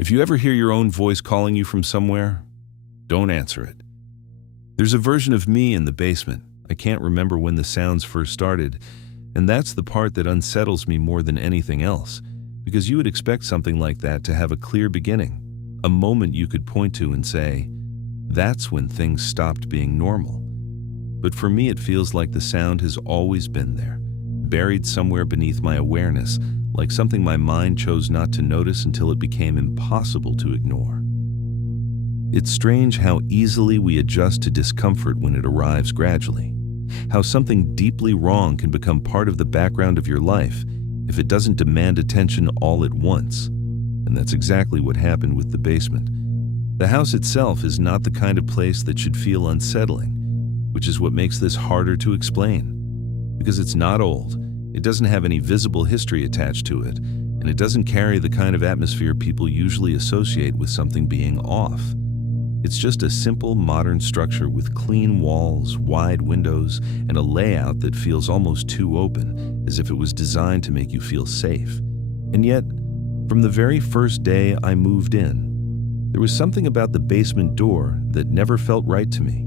If you ever hear your own voice calling you from somewhere, don't answer it. There's a version of me in the basement. I can't remember when the sounds first started, and that's the part that unsettles me more than anything else, because you would expect something like that to have a clear beginning, a moment you could point to and say, that's when things stopped being normal. But for me, it feels like the sound has always been there, buried somewhere beneath my awareness, like something my mind chose not to notice until it became impossible to ignore. It's strange how easily we adjust to discomfort when it arrives gradually, how something deeply wrong can become part of the background of your life if it doesn't demand attention all at once. And that's exactly what happened with the basement. The house itself is not the kind of place that should feel unsettling, which is what makes this harder to explain. Because it's not old, it doesn't have any visible history attached to it, and it doesn't carry the kind of atmosphere people usually associate with something being off. It's just a simple modern structure with clean walls, wide windows, and a layout that feels almost too open, as if it was designed to make you feel safe. And yet, from the very first day I moved in, there was something about the basement door that never felt right to me.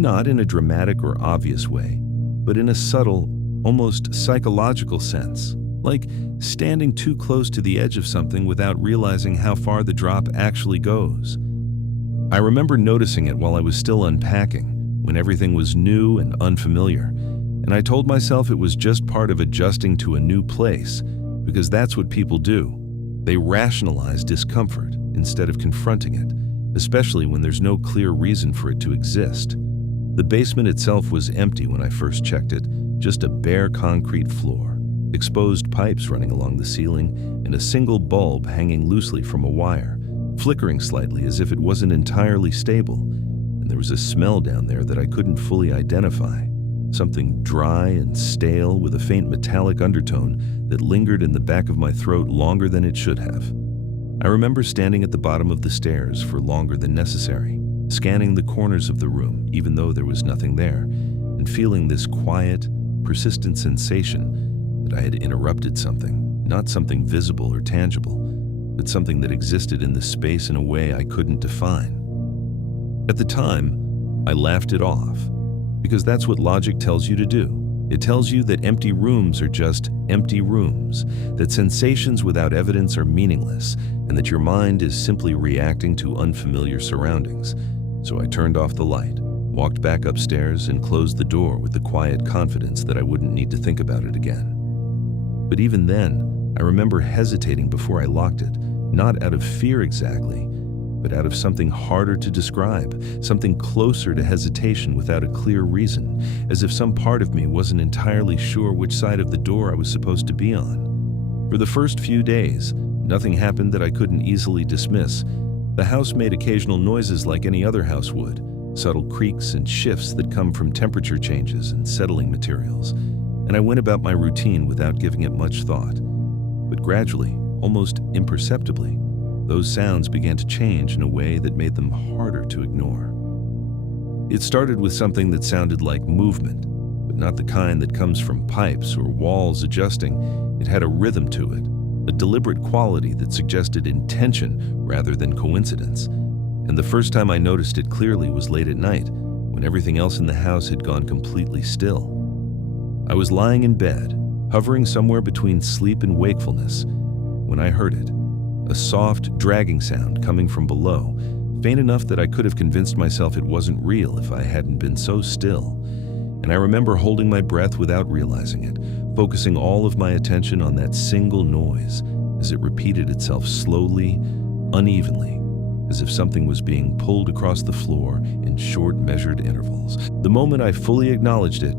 Not in a dramatic or obvious way, but in a subtle, almost psychological sense, like standing too close to the edge of something without realizing how far the drop actually goes. I remember noticing it while I was still unpacking, when everything was new and unfamiliar, and I told myself it was just part of adjusting to a new place, because that's what people do. They rationalize discomfort instead of confronting it, especially when there's no clear reason for it to exist. The basement itself was empty when I first checked it, just a bare concrete floor, exposed pipes running along the ceiling, and a single bulb hanging loosely from a wire, flickering slightly as if it wasn't entirely stable. And there was a smell down there that I couldn't fully identify, something dry and stale with a faint metallic undertone that lingered in the back of my throat longer than it should have. I remember standing at the bottom of the stairs for longer than necessary, scanning the corners of the room even though there was nothing there, and feeling this quiet, persistent sensation that I had interrupted something, not something visible or tangible, but something that existed in the space in a way I couldn't define. At the time, I laughed it off, because that's what logic tells you to do. It tells you that empty rooms are just empty rooms, that sensations without evidence are meaningless, and that your mind is simply reacting to unfamiliar surroundings. So I turned off the light, walked back upstairs, and closed the door with the quiet confidence that I wouldn't need to think about it again. But even then, I remember hesitating before I locked it, not out of fear exactly, but out of something harder to describe, something closer to hesitation without a clear reason, as if some part of me wasn't entirely sure which side of the door I was supposed to be on. For the first few days, nothing happened that I couldn't easily dismiss. The house made occasional noises like any other house would, subtle creaks and shifts that come from temperature changes and settling materials, and I went about my routine without giving it much thought. But gradually, almost imperceptibly, those sounds began to change in a way that made them harder to ignore. It started with something that sounded like movement, but not the kind that comes from pipes or walls adjusting. It had a rhythm to it, a deliberate quality that suggested intention rather than coincidence. And the first time I noticed it clearly was late at night, when everything else in the house had gone completely still. I was lying in bed, hovering somewhere between sleep and wakefulness, when I heard it. A soft, dragging sound coming from below, faint enough that I could have convinced myself it wasn't real if I hadn't been so still. And I remember holding my breath without realizing it, focusing all of my attention on that single noise as it repeated itself slowly, unevenly, as if something was being pulled across the floor in short, measured intervals. The moment I fully acknowledged it,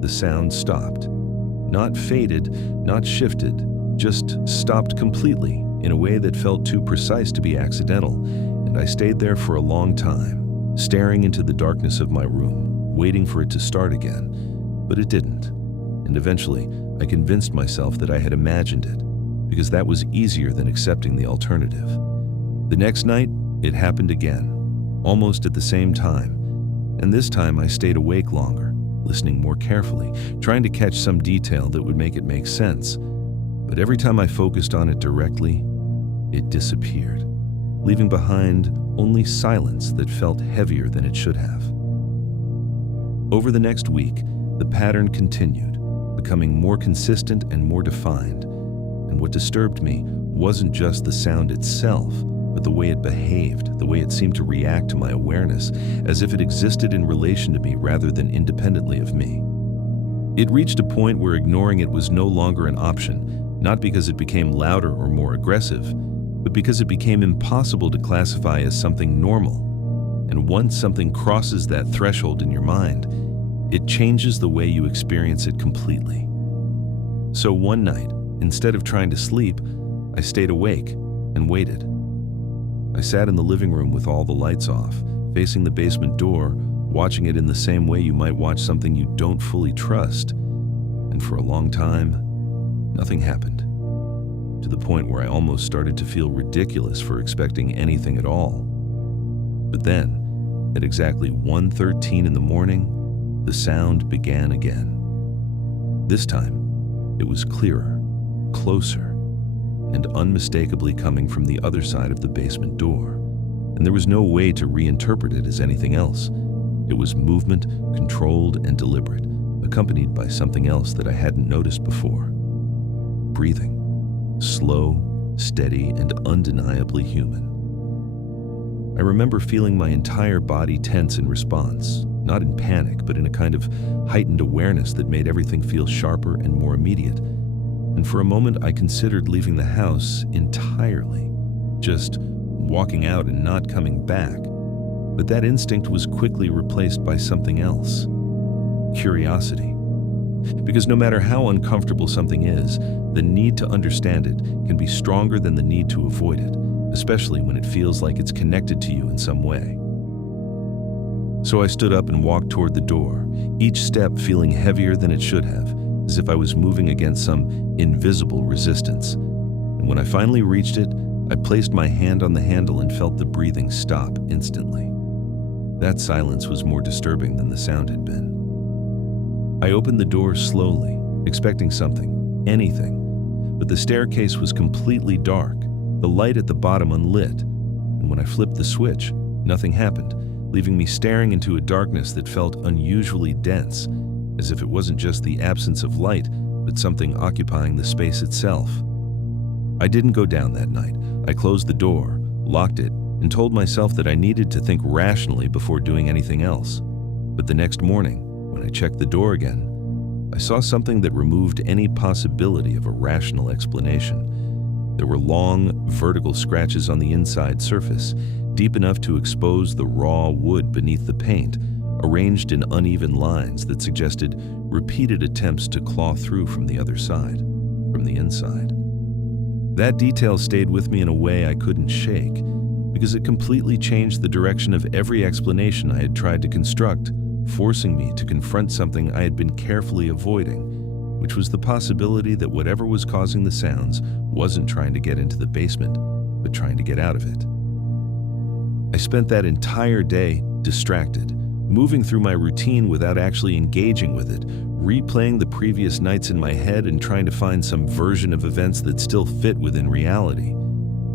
the sound stopped. Not faded, not shifted, just stopped completely, in a way that felt too precise to be accidental, and I stayed there for a long time, staring into the darkness of my room, waiting for it to start again. But it didn't, and eventually I convinced myself that I had imagined it, because that was easier than accepting the alternative. The next night, it happened again, almost at the same time, and this time I stayed awake longer, listening more carefully, trying to catch some detail that would make it make sense. But every time I focused on it directly, it disappeared. leaving behind only silence that felt heavier than it should have. Over the next week, the pattern continued, becoming more consistent and more defined. And what disturbed me wasn't just the sound itself, but the way it behaved, the way it seemed to react to my awareness, as if it existed in relation to me rather than independently of me. It reached a point where ignoring it was no longer an option, not because it became louder or more aggressive, but because it became impossible to classify as something normal. And once something crosses that threshold in your mind, it changes the way you experience it completely. So one night, instead of trying to sleep, I stayed awake and waited. I sat in the living room with all the lights off, facing the basement door, watching it in the same way you might watch something you don't fully trust. And for a long time, nothing happened, to the point where I almost started to feel ridiculous for expecting anything at all. But then, at exactly 1:13 in the morning, the sound began again. This time, it was clearer, closer, and unmistakably coming from the other side of the basement door, and there was no way to reinterpret it as anything else. It was movement, controlled and deliberate, accompanied by something else that I hadn't noticed before. Breathing, slow, steady, and undeniably human. I remember feeling my entire body tense in response, not in panic, but in a kind of heightened awareness that made everything feel sharper and more immediate. And for a moment, I considered leaving the house entirely, just walking out and not coming back. But that instinct was quickly replaced by something else: curiosity. Because no matter how uncomfortable something is, the need to understand it can be stronger than the need to avoid it, especially when it feels like it's connected to you in some way. So I stood up and walked toward the door, each step feeling heavier than it should have, as if I was moving against some invisible resistance. And when I finally reached it, I placed my hand on the handle and felt the breathing stop instantly. That silence was more disturbing than the sound had been. I opened the door slowly, expecting something, anything, but the staircase was completely dark, the light at the bottom unlit, and when I flipped the switch, nothing happened, leaving me staring into a darkness that felt unusually dense, as if it wasn't just the absence of light, but something occupying the space itself. I didn't go down that night. I closed the door, locked it, and told myself that I needed to think rationally before doing anything else. But the next morning, when I checked the door again, I saw something that removed any possibility of a rational explanation. There were long, vertical scratches on the inside surface, deep enough to expose the raw wood beneath the paint, arranged in uneven lines that suggested repeated attempts to claw through from the other side, from the inside. That detail stayed with me in a way I couldn't shake, because it completely changed the direction of every explanation I had tried to construct, forcing me to confront something I had been carefully avoiding, which was the possibility that whatever was causing the sounds wasn't trying to get into the basement, but trying to get out of it. I spent that entire day distracted, moving through my routine without actually engaging with it, replaying the previous nights in my head and trying to find some version of events that still fit within reality.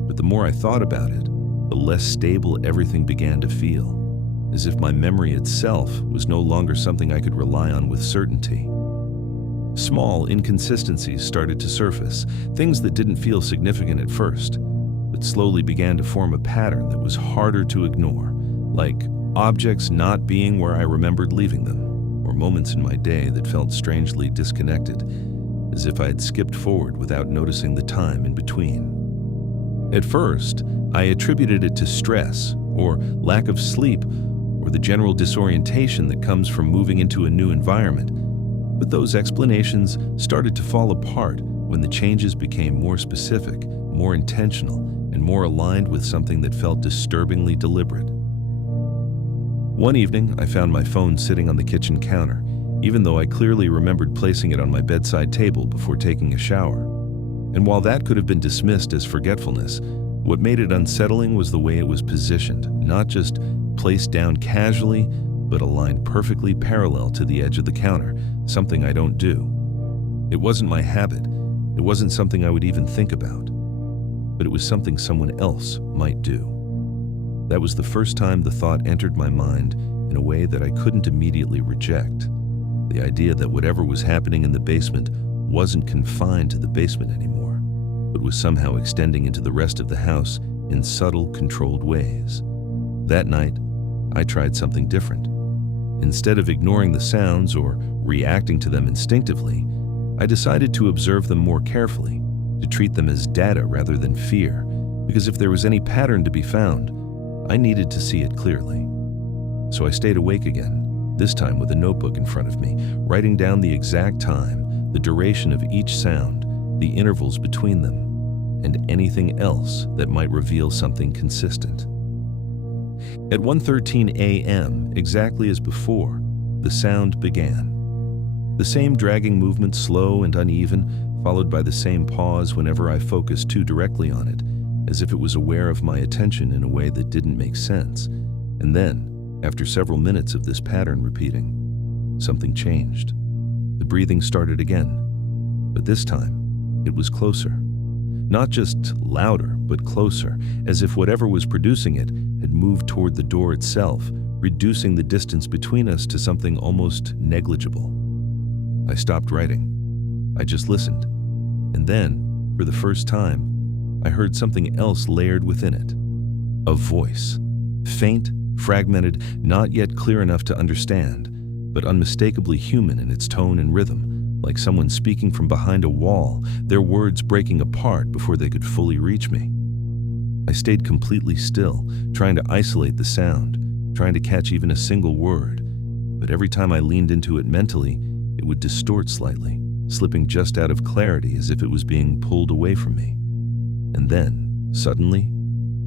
But the more I thought about it, the less stable everything began to feel, as if my memory itself was no longer something I could rely on with certainty. Small inconsistencies started to surface, things that didn't feel significant at first, but slowly began to form a pattern that was harder to ignore, like objects not being where I remembered leaving them, or moments in my day that felt strangely disconnected, as if I had skipped forward without noticing the time in between. At first, I attributed it to stress, or lack of sleep, or the general disorientation that comes from moving into a new environment. But those explanations started to fall apart when the changes became more specific, more intentional, and more aligned with something that felt disturbingly deliberate. One evening, I found my phone sitting on the kitchen counter, even though I clearly remembered placing it on my bedside table before taking a shower. And while that could have been dismissed as forgetfulness, what made it unsettling was the way it was positioned, not just placed down casually, but aligned perfectly parallel to the edge of the counter, something I don't do. It wasn't my habit. It wasn't something I would even think about. But it was something someone else might do. That was the first time the thought entered my mind in a way that I couldn't immediately reject. The idea that whatever was happening in the basement wasn't confined to the basement anymore, but was somehow extending into the rest of the house in subtle, controlled ways. That night, I tried something different. Instead of ignoring the sounds or reacting to them instinctively, I decided to observe them more carefully, to treat them as data rather than fear, because if there was any pattern to be found, I needed to see it clearly. So I stayed awake again, this time with a notebook in front of me, writing down the exact time, the duration of each sound, the intervals between them, and anything else that might reveal something consistent. At 1:13 a.m., exactly as before, the sound began. The same dragging movement, slow and uneven, followed by the same pause whenever I focused too directly on it, as if it was aware of my attention in a way that didn't make sense. And then, after several minutes of this pattern repeating, something changed. The breathing started again, but this time, it was closer. Not just louder, but closer, as if whatever was producing it had moved toward the door itself, reducing the distance between us to something almost negligible. I stopped writing. I just listened. And then, for the first time, I heard something else layered within it. A voice. Faint, fragmented, not yet clear enough to understand, but unmistakably human in its tone and rhythm, like someone speaking from behind a wall, their words breaking apart before they could fully reach me. I stayed completely still, trying to isolate the sound, trying to catch even a single word, but every time I leaned into it mentally, it would distort slightly, slipping just out of clarity as if it was being pulled away from me. And then, suddenly,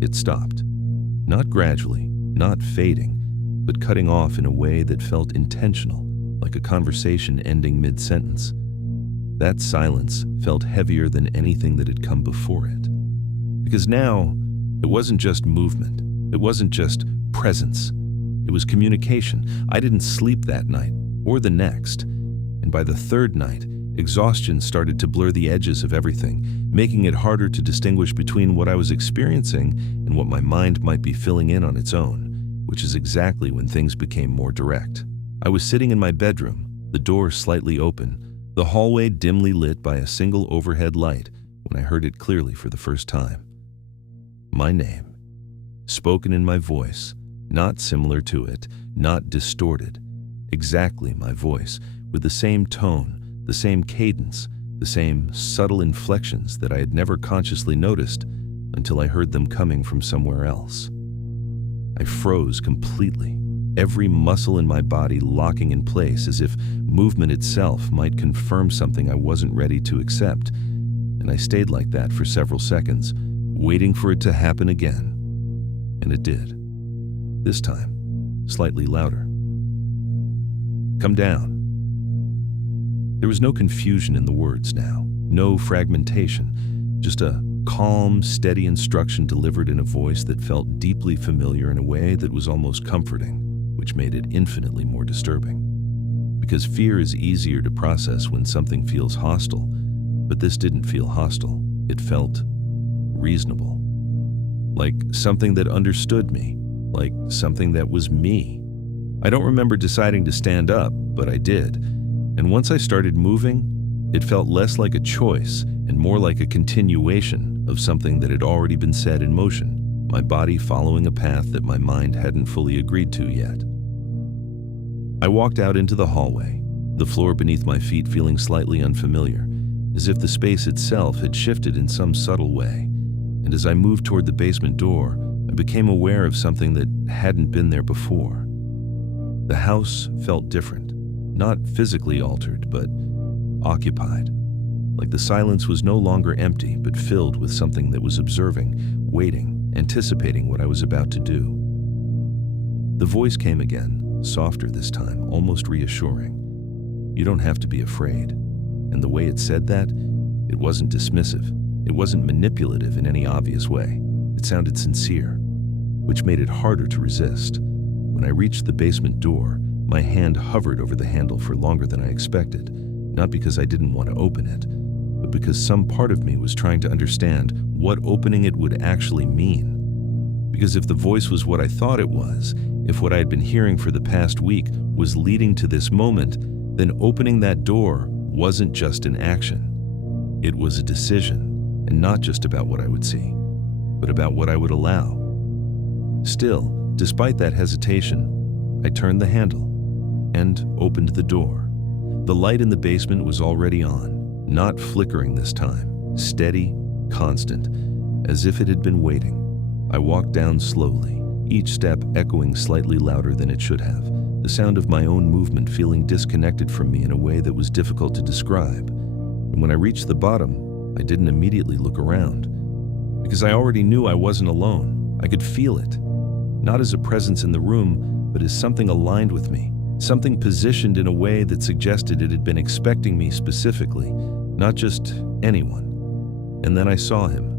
it stopped. Not gradually, not fading, but cutting off in a way that felt intentional, like a conversation ending mid-sentence. That silence felt heavier than anything that had come before it. Because now, it wasn't just movement. It wasn't just presence. It was communication. I didn't sleep that night, or the next. And by the third night, exhaustion started to blur the edges of everything, making it harder to distinguish between what I was experiencing and what my mind might be filling in on its own, which is exactly when things became more direct. I was sitting in my bedroom, the door slightly open, the hallway dimly lit by a single overhead light, when I heard it clearly for the first time. My name, spoken in my voice, not similar to it, not distorted, exactly my voice, with the same tone, the same cadence, the same subtle inflections that I had never consciously noticed until I heard them coming from somewhere else. I froze completely, every muscle in my body locking in place as if movement itself might confirm something I wasn't ready to accept, and I stayed like that for several seconds, waiting for it to happen again. And it did. This time, slightly louder. Come down. There was no confusion in the words now, no fragmentation, just a calm, steady instruction delivered in a voice that felt deeply familiar in a way that was almost comforting, which made it infinitely more disturbing. Because fear is easier to process when something feels hostile, but this didn't feel hostile. It felt reasonable. Like something that understood me, like something that was me. I don't remember deciding to stand up, but I did. And once I started moving, it felt less like a choice and more like a continuation of something that had already been set in motion, my body following a path that my mind hadn't fully agreed to yet. I walked out into the hallway, the floor beneath my feet feeling slightly unfamiliar, as if the space itself had shifted in some subtle way. And as I moved toward the basement door, I became aware of something that hadn't been there before. The house felt different. Not physically altered, but occupied. Like the silence was no longer empty, but filled with something that was observing, waiting, anticipating what I was about to do. The voice came again, softer this time, almost reassuring. You don't have to be afraid. And the way it said that, it wasn't dismissive. It wasn't manipulative in any obvious way. It sounded sincere, which made it harder to resist. When I reached the basement door, my hand hovered over the handle for longer than I expected, not because I didn't want to open it, but because some part of me was trying to understand what opening it would actually mean. Because if the voice was what I thought it was, if what I had been hearing for the past week was leading to this moment, then opening that door wasn't just an action. It was a decision, and not just about what I would see, but about what I would allow. Still, despite that hesitation, I turned the handle and opened the door. The light in the basement was already on, not flickering this time, steady, constant, as if it had been waiting. I walked down slowly, each step echoing slightly louder than it should have, the sound of my own movement feeling disconnected from me in a way that was difficult to describe. And when I reached the bottom, I didn't immediately look around, because I already knew I wasn't alone. I could feel it, not as a presence in the room, but as something aligned with me, something positioned in a way that suggested it had been expecting me specifically, not just anyone. And then I saw him,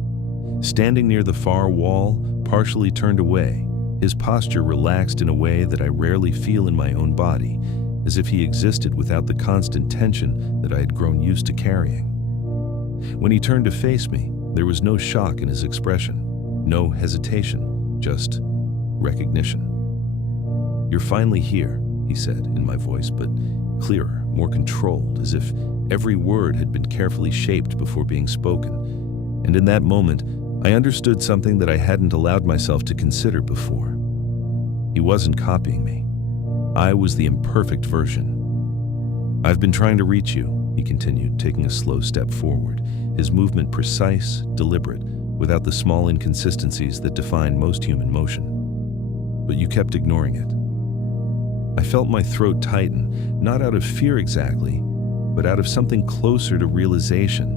standing near the far wall, partially turned away, his posture relaxed in a way that I rarely feel in my own body, as if he existed without the constant tension that I had grown used to carrying. When he turned to face me, there was no shock in his expression, no hesitation, just recognition. "You're finally here," he said in my voice, but clearer, more controlled, as if every word had been carefully shaped before being spoken. And in that moment, I understood something that I hadn't allowed myself to consider before. He wasn't copying me. I was the imperfect version. "I've been trying to reach you," he continued, taking a slow step forward, his movement precise, deliberate, without the small inconsistencies that define most human motion. "But you kept ignoring it." I felt my throat tighten, not out of fear exactly, but out of something closer to realization,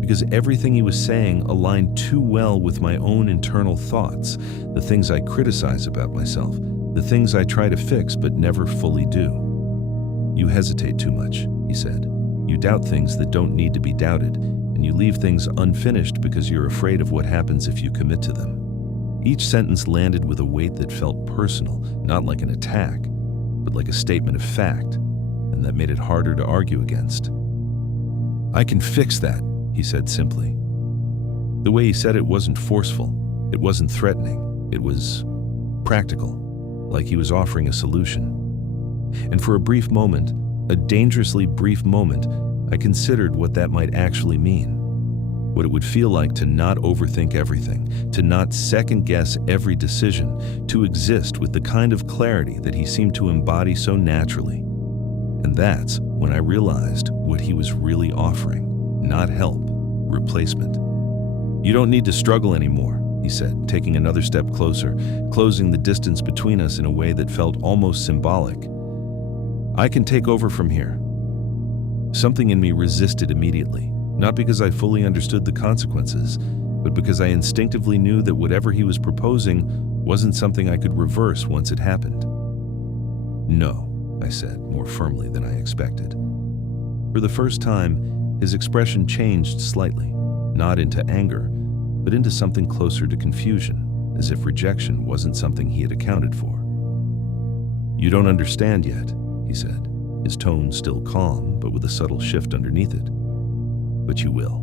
because everything he was saying aligned too well with my own internal thoughts, the things I criticize about myself, the things I try to fix but never fully do. "You hesitate too much," he said. "You doubt things that don't need to be doubted, and you leave things unfinished because you're afraid of what happens if you commit to them." Each sentence landed with a weight that felt personal, not like an attack, but like a statement of fact, and that made it harder to argue against. "I can fix that," he said simply. The way he said it wasn't forceful, it wasn't threatening, it was practical, like he was offering a solution. And for a brief moment, a dangerously brief moment, I considered what that might actually mean. What it would feel like to not overthink everything, to not second-guess every decision, to exist with the kind of clarity that he seemed to embody so naturally. And that's when I realized what he was really offering. Not help, replacement. "You don't need to struggle anymore," he said, taking another step closer, closing the distance between us in a way that felt almost symbolic. "I can take over from here." Something in me resisted immediately, not because I fully understood the consequences, but because I instinctively knew that whatever he was proposing wasn't something I could reverse once it happened. "No," I said, more firmly than I expected. For the first time, his expression changed slightly, not into anger, but into something closer to confusion, as if rejection wasn't something he had accounted for. "You don't understand yet," he said, his tone still calm, but with a subtle shift underneath it. "But you will."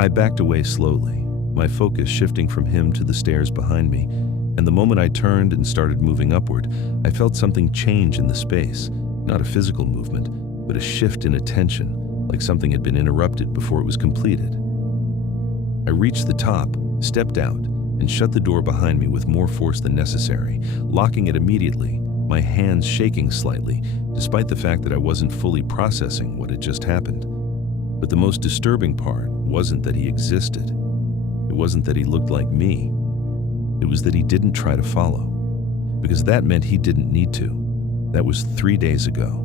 I backed away slowly, my focus shifting from him to the stairs behind me, and the moment I turned and started moving upward, I felt something change in the space, not a physical movement, but a shift in attention, like something had been interrupted before it was completed. I reached the top, stepped out, and shut the door behind me with more force than necessary, locking it immediately, my hands shaking slightly, despite the fact that I wasn't fully processing what had just happened. But the most disturbing part wasn't that he existed. It wasn't that he looked like me. It was that he didn't try to follow, because that meant he didn't need to. That was 3 days ago.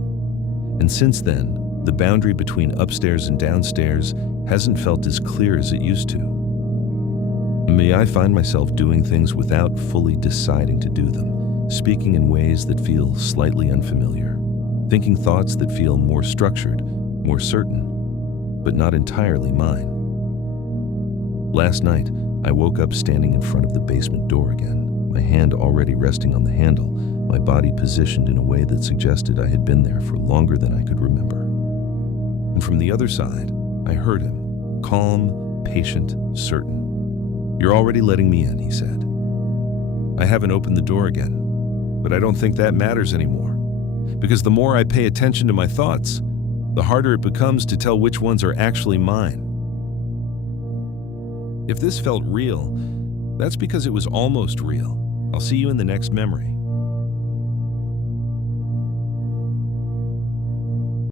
And since then, the boundary between upstairs and downstairs hasn't felt as clear as it used to. May I find myself doing things without fully deciding to do them, speaking in ways that feel slightly unfamiliar, thinking thoughts that feel more structured, more certain, but not entirely mine. Last night, I woke up standing in front of the basement door again, my hand already resting on the handle, my body positioned in a way that suggested I had been there for longer than I could remember. And from the other side, I heard him, calm, patient, certain. "You're already letting me in," he said. I haven't opened the door again. But I don't think that matters anymore. Because the more I pay attention to my thoughts, the harder it becomes to tell which ones are actually mine. If this felt real, that's because it was almost real. I'll see you in the next memory.